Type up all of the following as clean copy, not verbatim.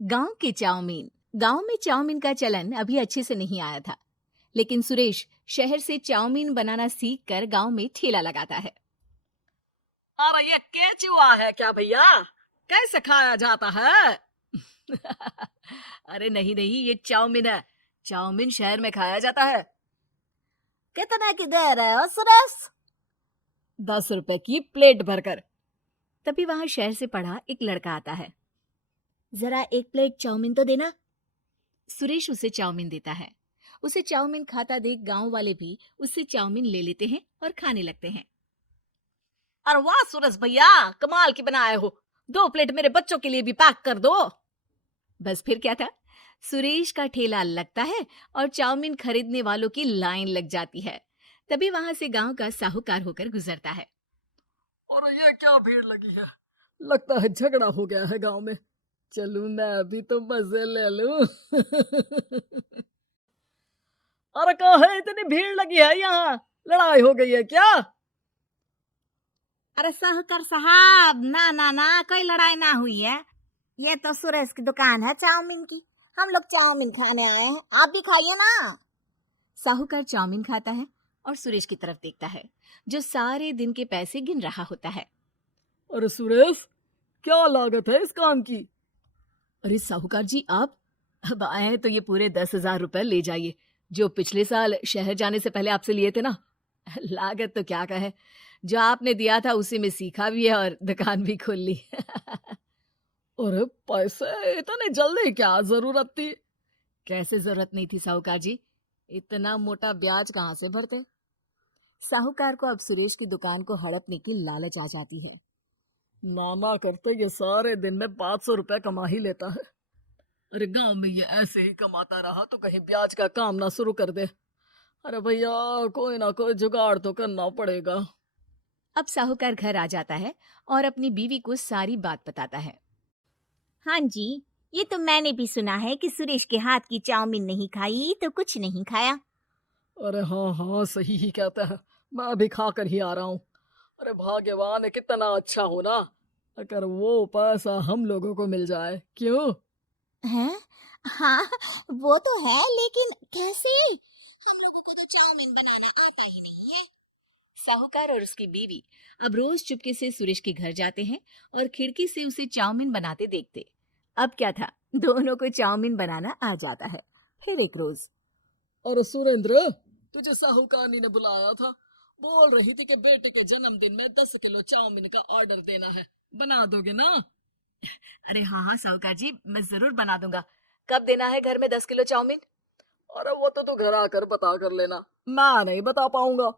गांव के चाउमीन। गांव में चाउमीन का चलन अभी अच्छे से नहीं आया था, लेकिन सुरेश शहर से चाउमीन बनाना सीखकर गांव में ठेला लगाता है। अरे ये केचुआ है क्या भैया? कैसे खाया जाता है? अरे नहीं नहीं, ये चाउमीन है। चाउमीन शहर में खाया जाता है। कितने की दे रहे हो सुरेश? 10 रुपए की प्लेट भरकर। तभी वहां शहर से पढ़ा एक लड़का आता है। जरा एक प्लेट चाउमीन तो देना। सुरेश उसे चाउमीन देता है। उसे चाउमीन खाता देख गांव वाले भी उससे चाउमीन ले लेते हैं और खाने लगते हैं। अरे वाह सुरेश भैया, कमाल की बनाए हो। 2 प्लेट मेरे बच्चों के लिए भी पैक कर दो। बस फिर क्या था, सुरेश का ठेला लगता है और चाउमीन खरीदने वालों की लाइन लग जाती है। तभी वहां से गांव का साहूकार होकर गुजरता है। और ये क्या भीड़ लगी है? लगता है झगड़ा हो गया है गांव में। चलूं मैं अभी तो मजे ले लूं। अरे कहाँ है, इतनी भीड़ लगी है यहाँ? लड़ाई हो गई है क्या? अरे साहूकार साहब, ना ना ना, कोई लड़ाई ना हुई है। ये तो सुरेश की दुकान है चाउमीन की। हम लोग चाउमीन खाने आए हैं, आप भी खाइए ना। साहूकार चाउमीन खाता है और सुरेश की तरफ देखता है, जो सारे दिन के पैसे गिन रहा होता है। अरे सुरेश, क्या लागत है इस काम की? अरे साहूकार जी, आप अब आए हैं तो ये पूरे 10,000 रुपए ले जाइए, जो पिछले साल शहर जाने से पहले आपसे लिए थे ना। लागत तो क्या कहे, जो आपने दिया था उसी में सीखा भी है और दुकान भी खोल ली। अरे पैसे इतने जल्दी क्या जरूरत थी? कैसे जरूरत नहीं थी साहूकार जी, इतना मोटा ब्याज कहाँ से भरते। साहूकार को अब सुरेश की दुकान को हड़पने की लालच आ जाती है। नाना करते ये सारे दिन में 500 रुपए कमा ही लेता है। अरे गांव में ये ऐसे ही कमाता रहा तो कहीं ब्याज का काम ना शुरू कर दे। अरे भैया, कोई ना कोई जुगाड़ तो करना पड़ेगा। अब साहूकार घर आ जाता है और अपनी बीवी को सारी बात बताता है। हाँ जी, ये तो मैंने भी सुना है कि सुरेश के हाथ की चाउमीन नहीं खाई तो कुछ नहीं खाया। अरे हाँ हाँ, सही ही कहता है। मैं अभी खा कर ही आ रहा हूँ। अरे भाग्यवान है, कितना अच्छा हो ना अगर वो पैसा हम लोगों को मिल जाए। क्यों? हैं? हाँ, वो तो है, लेकिन कैसे? हम लोगों को तो चाउमीन बनाना आता ही नहीं है। साहूकार और उसकी बीवी अब रोज चुपके से सुरेश के घर जाते हैं और खिड़की से उसे चाउमीन बनाते देखते। अब क्या था, दोनों को चाउमीन बनाना आ जाता है। फिर एक रोज, और सुरेंद्र, तुझे साहूकारनी ने बुलाया था। बोल रही थी कि बेटे के जन्मदिन में 10 किलो चाउमीन का ऑर्डर देना है। बना दोगे ना? अरे हाँ हाँ साहूकार जी, मैं जरूर बना दूंगा। कब देना है घर में 10 किलो चाउमीन? अरे वो तो तू घर आकर बता कर लेना, मैं नहीं बता पाऊंगा।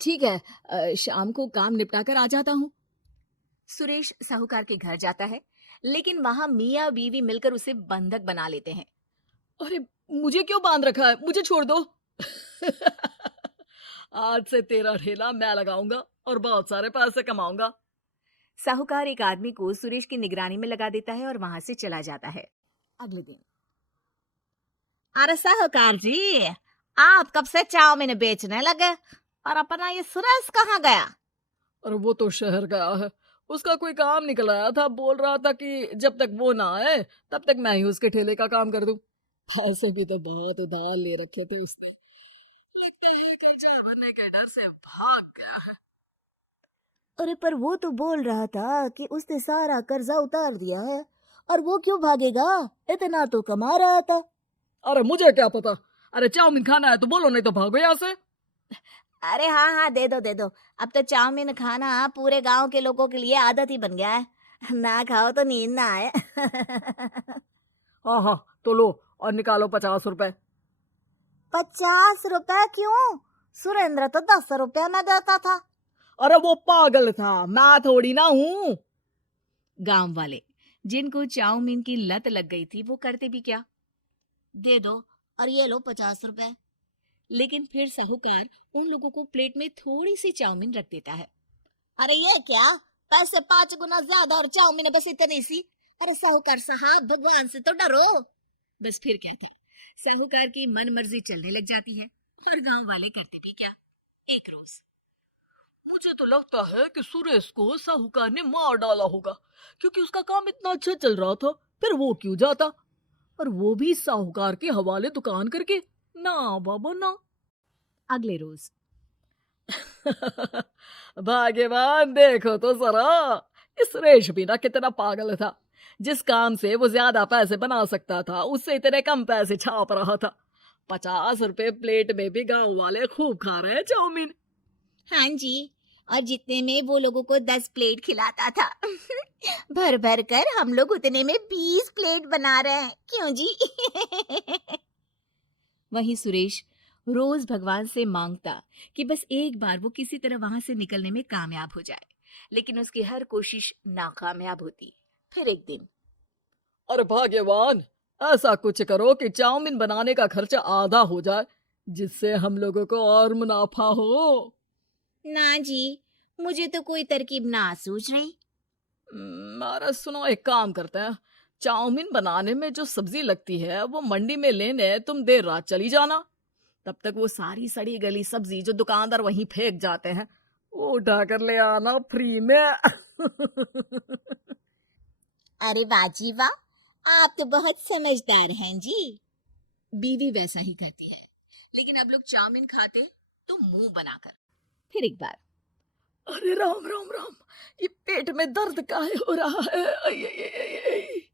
ठीक है, शाम को काम निपटा कर आ जाता हूँ। सुरेश साहूकार के घर जाता है, लेकिन वहां मियाँ बीवी मिलकर उसे बंधक बना लेते हैं। अरे मुझे क्यों बांध रखा है? मुझे छोड़ दो। आज से तेरा ठेला मैं लगाऊंगा और बहुत सारे पैसे कमाऊंगा। साहूकार एक आदमी को सुरेश की निगरानी में लगा देता है और वहां से चला जाता है। अगले दिन, अरे साहूकार जी, आप कब से चाउमीन बेचने लगे? और अपना ये सुरेश कहाँ गया? और वो तो शहर गया है। उसका कोई काम निकल आया था, बोल रहा था कि जब तक वो ना आए तब तक मैं ही उसके ठेले का काम कर दूं। पैसों की तो बहुत उधार ले रखे थे उसने। लगता है कर्जा भरने के डर से भाग गया है। अरे पर वो तो बोल रहा था कि उसने सारा कर्जा उतार दिया है। और वो क्यों भागेगा? इतना तो कमा रहा था। अरे मुझे क्या पता। अरे चाउमीन खाना है तो बोलो, नहीं तो भागो यहाँ से। अरे हाँ हाँ, दे दो दे दो। अब तो चाउमीन खाना पूरे गांव के लोगों के लिए आदत ही बन गया है। ना खाओ तो नींद ना आए। हाँ हाँ, तो लो और निकालो 50 रुपए। 50 रुपए क्यों? सुरेंद्र तो 10 रुपया में देता था। अरे वो पागल था, मैं थोड़ी ना हूँ। गांव वाले, जिनको चाउमीन की लत लग गई थी, वो करते भी क्या, दे दो और ये लो 50 रुपए। लेकिन फिर साहूकार उन लोगों को प्लेट में थोड़ी सी चाउमीन रख देता है। अरे ये क्या? पैसे 5 गुना ज्यादा और चाउमीन बस इतनी सी। अरे साहूकार साहब, भगवान से तो डरो। बस फिर क्या था, साहूकार की मन मर्जी चलने लग जाती है और गांव वाले करते भी क्या। एक रोज, मुझे तो लगता है कि सुरेश को साहूकार ने मार डाला होगा, क्योंकि उसका काम इतना अच्छा चल रहा था। फिर वो क्यों जाता, और वो भी साहूकार के हवाले दुकान करके? ना बाबा ना। अगले रोज भाग्यवान, देखो तो जरा, इस सुरेश भी ना कितना पागल था। जिस काम से वो ज्यादा पैसे बना सकता था, उससे इतने कम पैसे छाप रहा था। 50 रुपए प्लेट में भी गांव वाले खूब खा रहे हैं चाउमीन। हाँ जी, और जितने में वो लोगों को 10 प्लेट खिलाता था भर भर कर हम लोग उतने में 20 प्लेट बना रहे हैं, क्यों जी? वहीं सुरेश रोज भगवान से मांगता कि बस एक बार वो किसी तरह वहां से निकलने में कामयाब हो जाए, लेकिन उसकी हर कोशिश नाकामयाब होती। फिर एक दिन और भाग्यवान, ऐसा कुछ करो कि चाउमीन बनाने का खर्चा आधा हो जाए, जिससे हम लोगों को और मुनाफा हो। ना जी, मुझे तो कोई तरकीब ना सूझ रही। अरे सुनो, एक काम करते हैं। चाउमीन बनाने में जो सब्जी लगती है वो मंडी में लेने तुम देर रात चली जाना। तब तक वो सारी सड़ी गली सब्जी जो दुकानदार वहीं फेंक जाते हैं, वो उठा कर ले आना फ्री में। अरे वाह जी वाह, आप तो बहुत समझदार हैं जी। बीवी वैसा ही करती है, लेकिन अब लोग चाउमीन खाते तो मुंह बनाकर। फिर एक बार अरे राम राम राम, ये पेट में दर्द काहे हो रहा है? आई, आई, आई, आई, आई।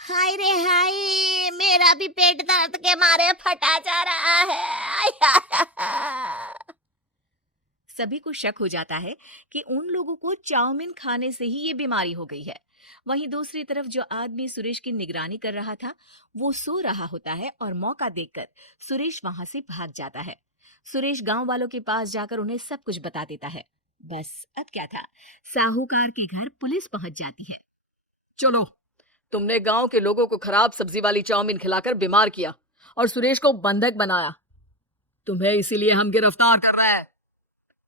हाय रे हाय, मेरा भी पेट दर्द के मारे फटा जा रहा है। आय, आय, आय। सभी को शक हो जाता है कि उन लोगों को चाउमीन खाने से ही ये बीमारी हो गई है। वहीं दूसरी तरफ जो आदमी सुरेश की निगरानी कर रहा था, वो सो रहा होता है और मौका देखकर सुरेश वहां से भाग जाता है। सुरेश गांव वालों के पास जाकर उन्हें सब कुछ बता देता है। बस अब क्या था, साहूकार के घर पुलिस पहुंच जाती है। चलो, तुमने गांव के लोगों को खराब सब्जी वाली चाउमीन खिलाकर बीमार किया और सुरेश को बंधक बनाया। तुम्हें इसीलिए हम गिरफ्तार कर रहे हैं।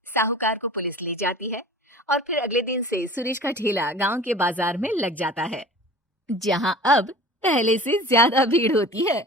साहूकार को पुलिस ले जाती है और फिर अगले दिन से सुरेश का ठेला गांव के बाजार में लग जाता है, जहां अब पहले से ज्यादा भीड़ होती है।